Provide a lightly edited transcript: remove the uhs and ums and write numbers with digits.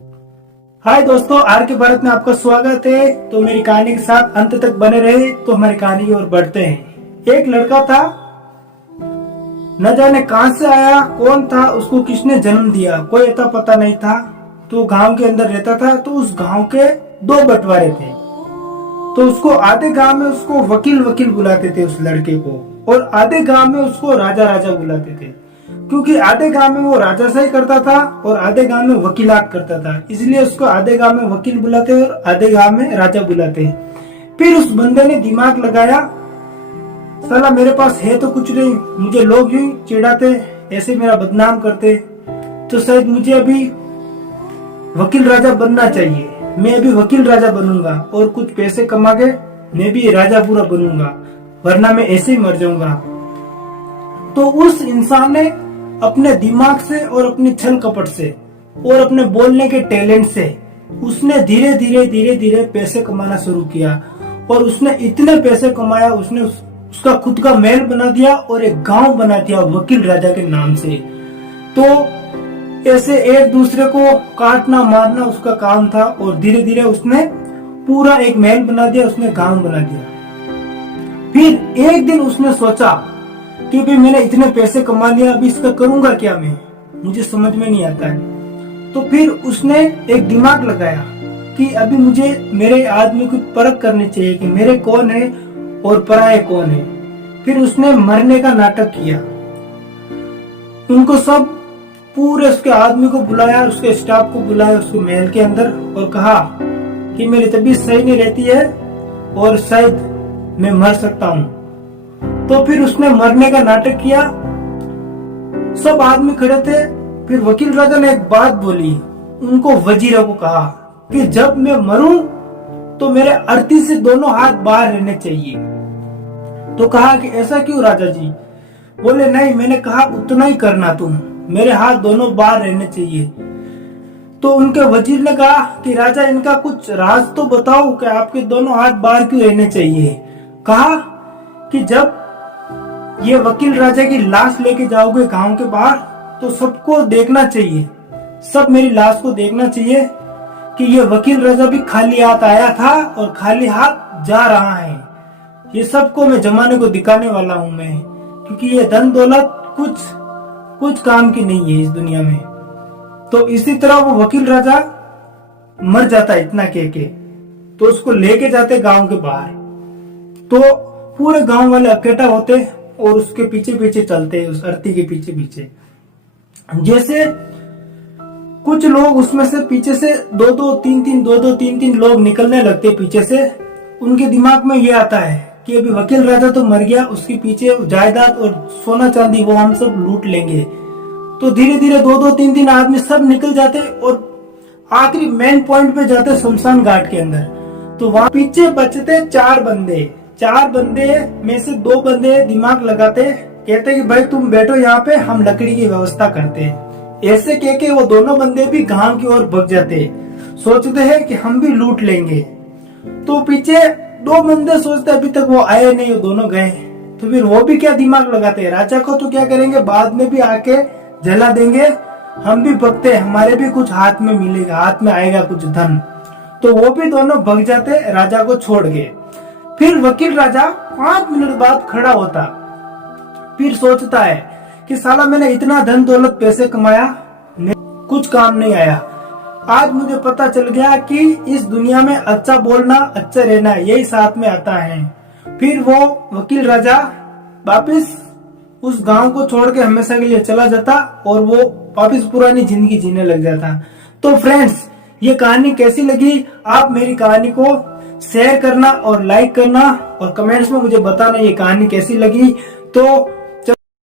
हाय दोस्तों, आर के भारत में आपका स्वागत है। तो मेरी कहानी के साथ अंत तक बने रहे तो हमारी कहानी की ओर बढ़ते हैं। एक लड़का था, न जाने कहां से आया, कौन था, उसको किसने जन्म दिया, कोई अता पता नहीं था। तो गांव के अंदर रहता था। तो उस गांव के दो बंटवारे थे। तो उसको आधे गांव में उसको वकील वकील बुलाते थे उस लड़के को, और आधे गांव में उसको राजा राजा बुलाते थे। क्योंकि आधे गांव में वो राजा सही करता था और आधे गांव में वकीलात करता था, इसलिए उसको आधे गांव में वकील बुलाते और आधे गांव में राजा बुलाते। फिर उस बंदे ने दिमाग लगाया, साला मेरे पास है तो कुछ नहीं, मुझे लोग यूं चिढ़ाते, ऐसे मेरा बदनाम करते, तो शायद मुझे अभी वकील राजा बनना चाहिए। मैं अभी वकील राजा बनूंगा और कुछ पैसे कमा के मैं भी राजा पूरा बनूंगा, वरना मैं ऐसे ही मर जाऊंगा। तो उस इंसान ने अपने दिमाग से और अपनी छल कपट से और अपने बोलने के टैलेंट से उसने धीरे धीरे पैसे कमाना शुरू किया। और उसने इतने पैसे कमाया, उसने उसका खुद का महल बना दिया और एक गांव बना दिया वकील राजा के नाम से। तो ऐसे एक दूसरे को काटना मारना उसका काम था, और धीरे धीरे उसने पूरा एक महल बना दिया, उसने गांव बना दिया। फिर एक दिन उसने सोचा कि भाई मैंने इतने पैसे कमा लिया, अभी इसका करूंगा क्या मैं, मुझे समझ में नहीं आता है। तो फिर उसने एक दिमाग लगाया कि अभी मुझे मेरे आदमी को परख करनी चाहिए कि मेरे कौन है और पराये कौन है। फिर उसने मरने का नाटक किया, उनको सब पूरे उसके आदमी को बुलाया, उसके स्टाफ को बुलाया उसको महल के अंदर, और कहा कि मेरी तबीयत सही नहीं रहती है और शायद मैं मर सकता हूँ। तो फिर उसने मरने का नाटक किया, सब आदमी खड़े थे। फिर वकील राजा ने एक बात बोली, उनको वजीरों को कहा कि जब मैं मरूं तो मेरे अर्थी से दोनों हाथ बाहर रहने चाहिए। तो कहा कि ऐसा क्यों राजा जी? बोले नहीं, मैंने कहा उतना ही करना तुम, मेरे हाथ दोनों बाहर रहने चाहिए। तो उनके वजीर ने कहा कि राजा इनका कुछ राज तो बताओ कि आपके दोनों हाथ बाहर क्यों रहने चाहिए। कहा कि जब ये वकील राजा की लाश लेके जाओगे गांव के बाहर तो सबको देखना चाहिए, सब मेरी लाश को देखना चाहिए कि ये वकील राजा भी खाली हाथ आया था और खाली हाथ जा रहा है। ये सबको मैं जमाने को दिखाने वाला हूं मैं, क्योंकि ये धन दौलत कुछ काम की नहीं है इस दुनिया में। तो इसी तरह वो वकील राजा मर जाता इतना कह के। तो उसको लेके जाते गांव के बाहर, तो पूरे गांव वाले इकट्ठा होते और उसके पीछे पीछे चलते, उस अर्थी के पीछे पीछे। जैसे कुछ लोग उसमें से पीछे से दो दो तीन तीन लोग निकलने लगते पीछे से। उनके दिमाग में ये आता है कि अभी वकील राजा तो मर गया, उसके पीछे जायदाद और सोना चांदी वो हम सब लूट लेंगे। तो धीरे धीरे दो तीन आदमी सब निकल जाते और आखिरी मेन पॉइंट पे जाते शमशान घाट के अंदर। तो वहां पीछे बचते चार बंदे में से दो बंदे दिमाग लगाते, कहते कि भाई तुम बैठो यहाँ पे, हम लकड़ी की व्यवस्था करते हैं। ऐसे कह के वो दोनों बंदे भी गांव की ओर भग जाते, सोचते हैं कि हम भी लूट लेंगे। तो पीछे दो बंदे सोचते अभी तक वो आए नहीं, वो दोनों गए। तो फिर वो भी क्या दिमाग लगाते हैं, राजा को तो क्या करेंगे, बाद में भी आके जला देंगे, हम भी भगते, हमारे भी कुछ हाथ में मिलेगा, हाथ में आएगा कुछ धन। तो वो भी दोनों भग जाते राजा को छोड़ के। फिर वकील राजा 5 मिनट बाद खड़ा होता, फिर सोचता है कि साला मैंने इतना धन दौलत पैसे कमाया, कुछ काम नहीं आया। आज मुझे पता चल गया कि इस दुनिया में अच्छा बोलना अच्छा रहना यही साथ में आता है। फिर वो वकील राजा वापिस उस गांव को छोड़ के हमेशा के लिए चला जाता और वो वापिस पुरानी जिंदगी जीने लग जाता। तो फ्रेंड्स, ये कहानी कैसी लगी? आप मेरी कहानी को शेयर करना और लाइक करना और कमेंट्स में मुझे बताना ये कहानी कैसी लगी। तो